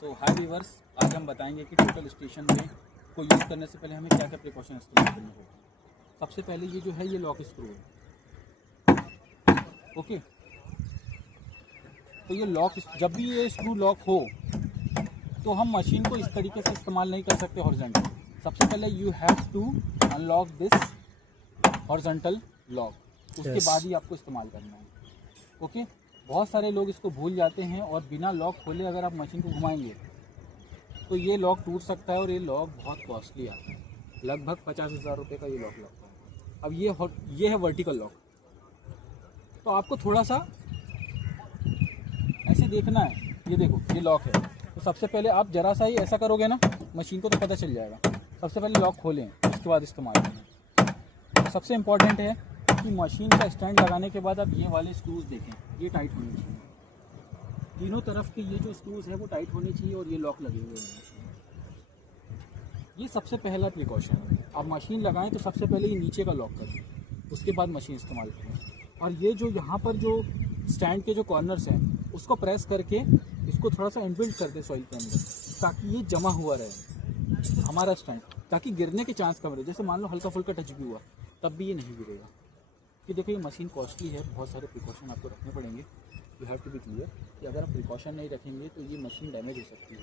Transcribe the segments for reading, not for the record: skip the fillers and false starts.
हाय viewers, आज हम बताएंगे कि टोटल स्टेशन में को यूज़ करने से पहले हमें क्या क्या प्रिकॉशन इस्तेमाल करने होगा। सबसे पहले ये जो है ये लॉक स्क्रू है। ओके, तो ये लॉक जब भी ये स्क्रू लॉक हो तो हम मशीन को इस तरीके से इस्तेमाल नहीं कर सकते हॉरिजॉन्टल। सबसे पहले you have to unlock this horizontal lock, उसके बाद ही आपको इस्तेमाल करना है। ओके, बहुत सारे लोग इसको भूल जाते हैं और बिना लॉक खोले अगर आप मशीन को घुमाएंगे तो ये लॉक टूट सकता है और ये लॉक बहुत कॉस्टली आता है। लगभग 50,000 रुपये का ये लॉक लगता है। अब ये है वर्टिकल लॉक, तो आपको थोड़ा सा ऐसे देखना है। ये देखो, ये लॉक है, तो सबसे पहले आप जरा सा ही ऐसा करोगे ना मशीन को तो पता चल जाएगा। सबसे पहले लॉक खोलें, उसके बाद इस्तेमाल करें। सबसे इम्पॉर्टेंट है कि मशीन का स्टैंड लगाने के बाद आप ये वाले स्क्रूज देखें, ये टाइट होने चाहिए। तीनों तरफ के ये जो स्क्रूज है वो टाइट होने चाहिए और ये लॉक लगे हुए हैं। ये सबसे पहला प्रिकॉशन है। आप मशीन लगाएं तो सबसे पहले ये नीचे का लॉक करें, उसके बाद मशीन इस्तेमाल करें। और ये जो यहाँ पर जो स्टैंड के जो कॉर्नर्स हैं उसको प्रेस करके इसको थोड़ा सा इनबिल्ट कर दे सॉइल के अंदर, ताकि ये जमा हुआ रहे हमारा स्टैंड, ताकि गिरने के चांस कम रहे। जैसे मान लो हल्का फुल्का टच भी हुआ तब भी ये नहीं गिरेगा। कि देखो, ये मशीन कॉस्टली है, बहुत सारे प्रिकॉशन आपको रखने पड़ेंगे। You have to be clear कि अगर आप प्रिकॉशन नहीं रखेंगे तो ये मशीन डैमेज हो सकती है,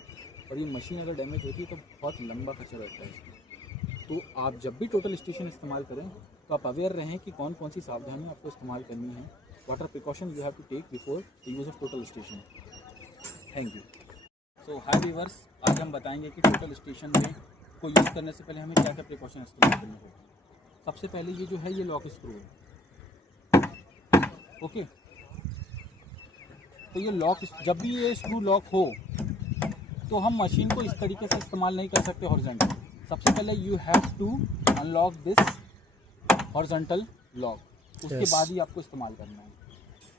और ये मशीन अगर डैमेज होती है तो बहुत लंबा खर्चा रहता है इसमें। तो आप जब भी टोटल स्टेशन इस्तेमाल करें तो आप अवेयर रहें कि कौन कौन सी सावधानियाँ आपको इस्तेमाल करनी है। What are precaution you have to take before the use of total station. Thank you. Hi viewers, आज हम बताएंगे कि टोटल स्टेशन में को यूज़ करने से पहले हमें क्या क्या प्रिकॉशन इस्तेमाल करने होगा। सबसे पहले ये जो है ये लॉक स्क्रू है। ओके, तो ये लॉक जब भी ये स्क्रू लॉक हो तो हम मशीन को इस तरीके से इस्तेमाल नहीं कर सकते हॉरिजॉन्टल। सबसे पहले you have to unlock this horizontal lock, उसके बाद ही आपको इस्तेमाल करना है।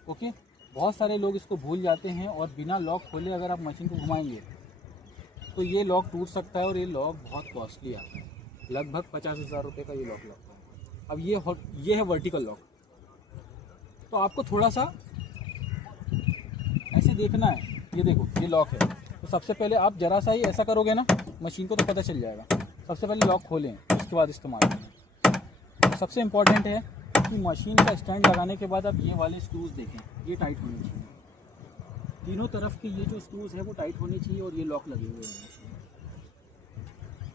ओके, बहुत सारे लोग इसको भूल जाते हैं और बिना लॉक खोले अगर आप मशीन को घुमाएंगे तो ये लॉक टूट सकता है और ये लॉक बहुत कॉस्टली आता है। लगभग 50,000 रुपये का ये लॉक लगता है। अब ये है वर्टिकल लॉक, तो आपको थोड़ा सा ऐसे देखना है। ये देखो, ये लॉक है, तो सबसे पहले आप जरा सा ही ऐसा करोगे ना मशीन को तो पता चल जाएगा। सबसे पहले लॉक खोलें, उसके बाद इस्तेमाल करें। सबसे इम्पॉर्टेंट है कि मशीन का स्टैंड लगाने के बाद आप ये वाले स्क्रूज देखें, ये टाइट होने चाहिए। तीनों तरफ के ये जो स्क्रूज है वो टाइट होने चाहिए और ये लॉक लगे हुए हैं।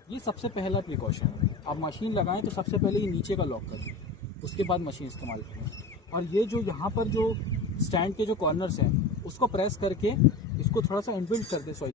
ये सबसे पहला प्रिकॉशन है। आप मशीन लगाएं तो सबसे पहले ये नीचे का लॉक करें, उसके बाद मशीन इस्तेमाल करें। और ये जो यहाँ पर जो स्टैंड के जो कॉर्नर्स हैं उसको प्रेस करके इसको थोड़ा सा इनबिल्ट कर दे सॉइल।